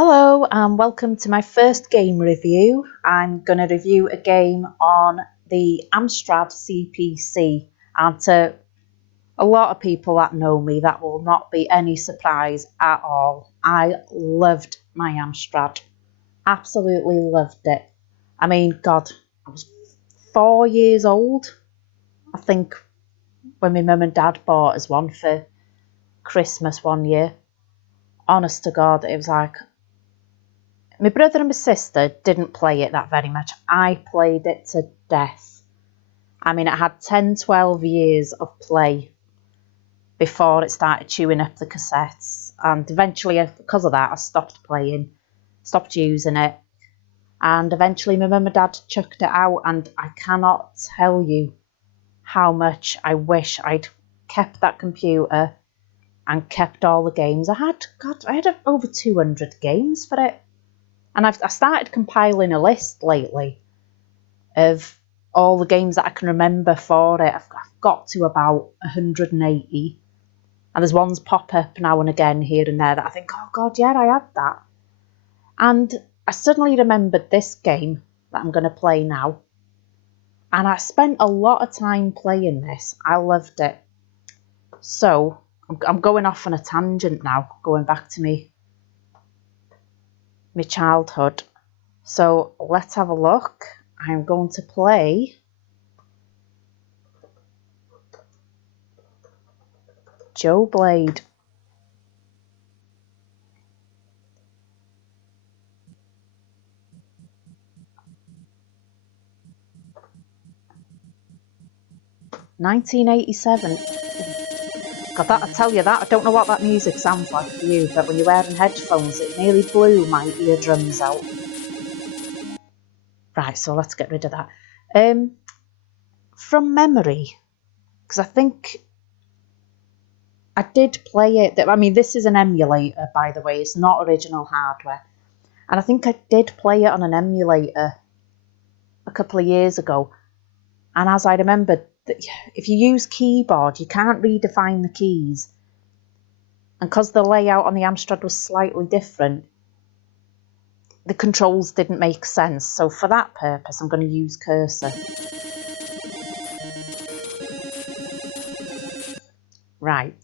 Hello and welcome to my first game review. I'm going to review a game on the Amstrad CPC, and to a lot of people that know me that will not be any surprise at all. I loved my Amstrad, absolutely loved it. I mean, God, I was 4 years old, I think, when my mum and dad bought us one for Christmas one year. Honest to God, it was like, my brother and my sister didn't play it that very much. I played it to death. I mean, it had 10, 12 years of play before it started chewing up the cassettes. And eventually, because of that, I stopped playing, stopped using it. And eventually my mum and dad chucked it out, and I cannot tell you how much I wish I'd kept that computer and kept all the games. I had over 200 games for it. And I started compiling a list lately of all the games that I can remember for it. I've got to about 180. And there's ones pop up now and again here and there that I think, oh God, yeah, I had that. And I suddenly remembered this game that I'm going to play now. And I spent a lot of time playing this. I loved it. So I'm going off on a tangent now, going back to my childhood. So let's have a look. I'm going to play Joe Blade. (1987). God, that, I tell you that, I don't know what that music sounds like for you, but when you're wearing headphones, it nearly blew my eardrums out. Right, so let's get rid of that. From memory, because I think I did play it. I mean, this is an emulator, by the way. It's not original hardware. And I think I did play it on an emulator a couple of years ago. And as I remembered, if you use keyboard, you can't redefine the keys. And because the layout on the Amstrad was slightly different, the controls didn't make sense. So for that purpose, I'm going to use cursor. Right.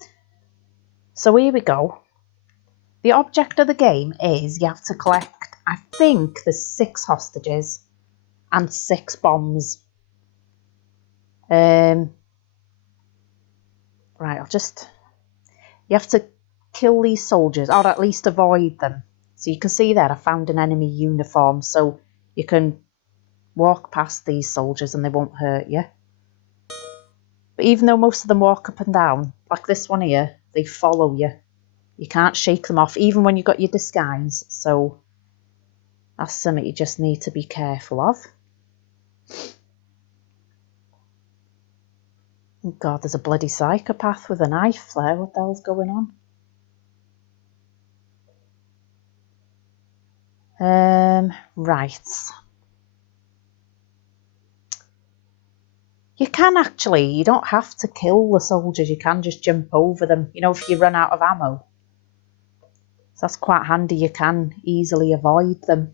So here we go. The object of the game is you have to collect, I think there's 6 hostages and 6 bombs. Right, you have to kill these soldiers, or at least avoid them. So you can see there, I found an enemy uniform, so you can walk past these soldiers and they won't hurt you. But even though most of them walk up and down, like this one here, they follow you. You can't shake them off, even when you've got your disguise. So that's something you just need to be careful of. Oh God, there's a bloody psychopath with a knife there. What the hell's going on? Right. You can actually, you don't have to kill the soldiers. You can just jump over them, you know, if you run out of ammo. So that's quite handy. You can easily avoid them.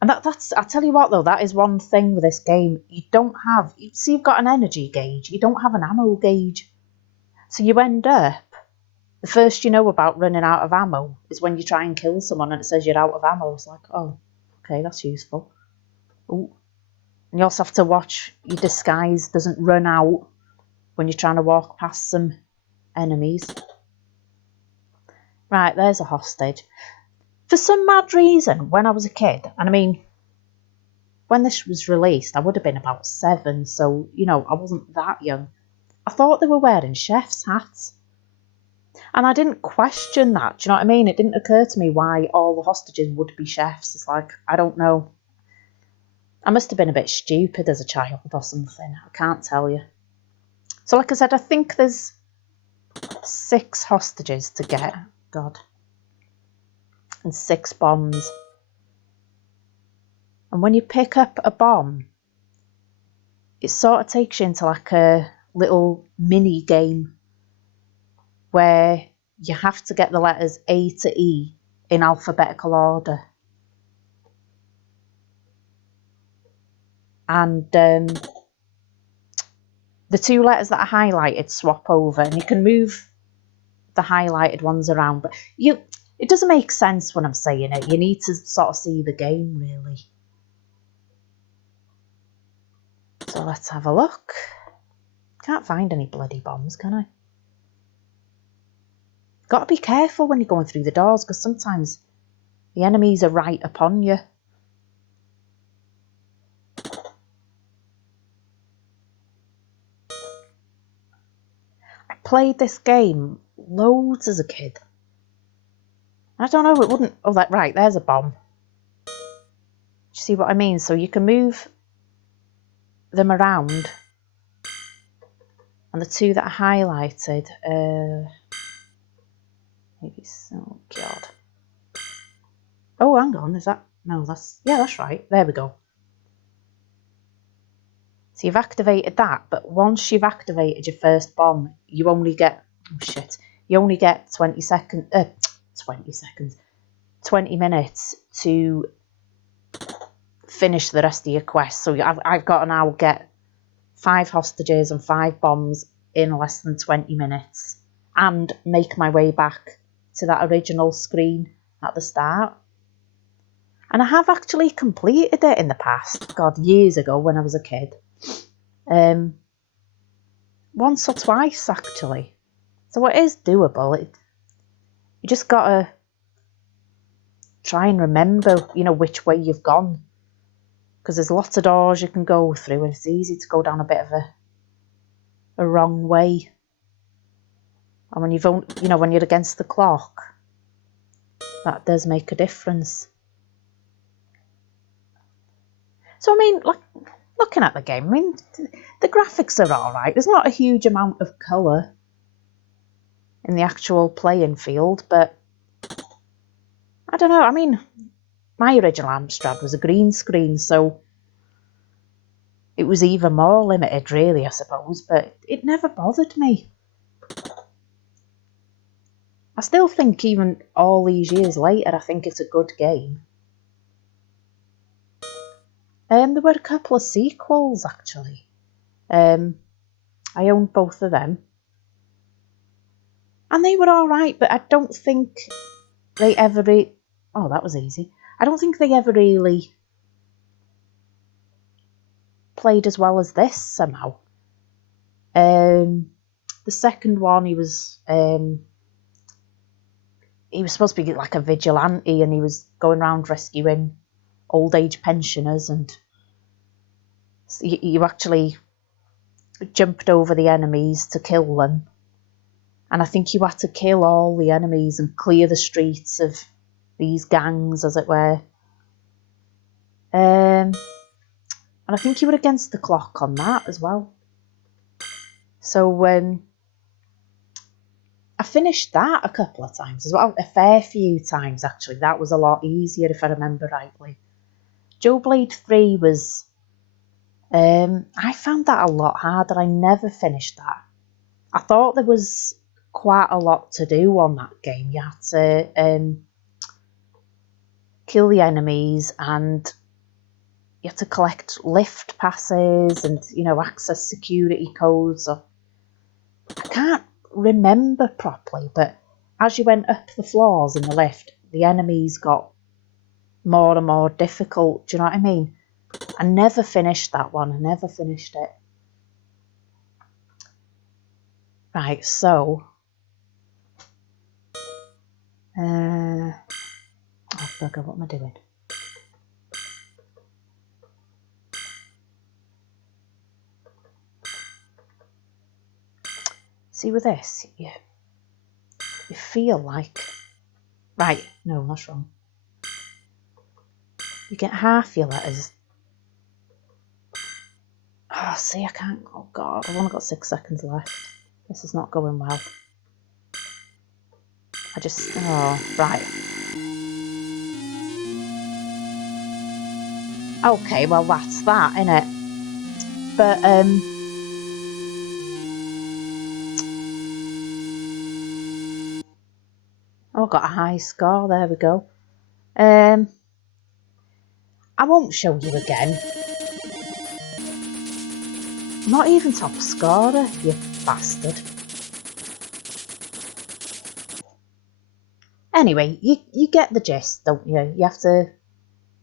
And that's, I tell you what though, that is one thing with this game. You don't have, you see you've got an energy gauge, you don't have an ammo gauge. So you end up, the first you know about running out of ammo is when you try and kill someone and it says you're out of ammo. It's like, oh, okay, that's useful. Ooh. And you also have to watch your disguise doesn't run out when you're trying to walk past some enemies. Right, there's a hostage. For some mad reason, when I was a kid, and I mean, when this was released, I would have been about 7, so, you know, I wasn't that young. I thought they were wearing chef's hats. And I didn't question that, do you know what I mean? It didn't occur to me why all the hostages would be chefs. It's like, I don't know. I must have been a bit stupid as a child or something. I can't tell you. So like I said, I think there's 6 hostages to get. God. And 6 bombs. And when you pick up a bomb, it sort of takes you into like a little mini game where you have to get the letters A to E in alphabetical order. And the 2 letters that are highlighted swap over, and you can move the highlighted ones around, but it doesn't make sense when I'm saying it. You need to sort of see the game, really. So let's have a look. Can't find any bloody bombs, can I? Got to be careful when you're going through the doors, because sometimes the enemies are right upon you. I played this game loads as a kid. I don't know, it wouldn't... Oh, that right, there's a bomb. Do you see what I mean? So you can move them around. And the 2 that are highlighted, maybe... Oh, God. Oh, hang on, is that... No, that's... Yeah, that's right. There we go. So you've activated that, but once you've activated your first bomb, you only get... Oh, shit. You only get 20 minutes to finish the rest of your quest. So I've got to now get 5 hostages and 5 bombs in less than 20 minutes and make my way back to that original screen at the start. And I have actually completed it in the past, God, years ago when I was a kid. Once or twice, actually. So it is doable. You just got to try and remember, you know, which way you've gone. Because there's lots of doors you can go through, and it's easy to go down a bit of a wrong way. And when when you're against the clock, that does make a difference. So I mean, like, looking at the game, I mean, the graphics are all right. There's not a huge amount of colour in the actual playing field, but I don't know. I mean, my original Amstrad was a green screen, so it was even more limited, really, I suppose, but it never bothered me. I still think, even all these years later, I think it's a good game. There were a couple of sequels, actually. I owned both of them. And they were alright, but I don't think they ever... Oh, that was easy. I don't think they ever really played as well as this, somehow. The second one, he was supposed to be like a vigilante, and he was going around rescuing old age pensioners, and you actually jumped over the enemies to kill them. And I think you had to kill all the enemies and clear the streets of these gangs, as it were. And I think you were against the clock on that as well. So I finished that a couple of times as well. A fair few times, actually. That was a lot easier, if I remember rightly. Joe Blade 3 was... I found that a lot harder. I never finished that. I thought there was quite a lot to do on that game. You had to kill the enemies, and you had to collect lift passes and, access security codes. I can't remember properly, but as you went up the floors in the lift, the enemies got more and more difficult. Do you know what I mean? I never finished that one. I never finished it. Right, so... oh, bugger, what am I doing? See, with this, you feel like... Right, no, that's wrong. You get half your letters. Oh, see, I can't... Oh, God, I've only got 6 seconds left. This is not going well. I just... Oh, right. Okay, well, that's that, innit? But, Oh, I got a high score. There we go. I won't show you again. Not even top scorer, you bastard. Anyway, you get the gist, don't you? You have to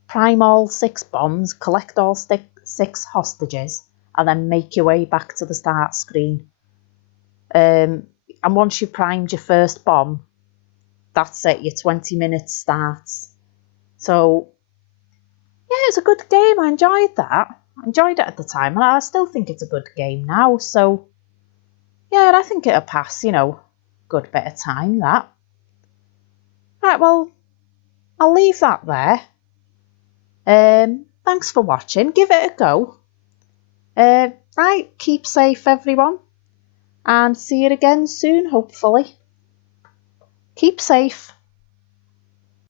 prime all 6 bombs, collect all 6 hostages, and then make your way back to the start screen. And once you've primed your first bomb, that's it, your 20 minutes starts. So, yeah, it's a good game. I enjoyed that. I enjoyed it at the time, and I still think it's a good game now. So, yeah, I think it'll pass, good bit of time, that. Right, well, I'll leave that there. Thanks for watching. Give it a go. Right, keep safe, everyone. And see you again soon, hopefully. Keep safe.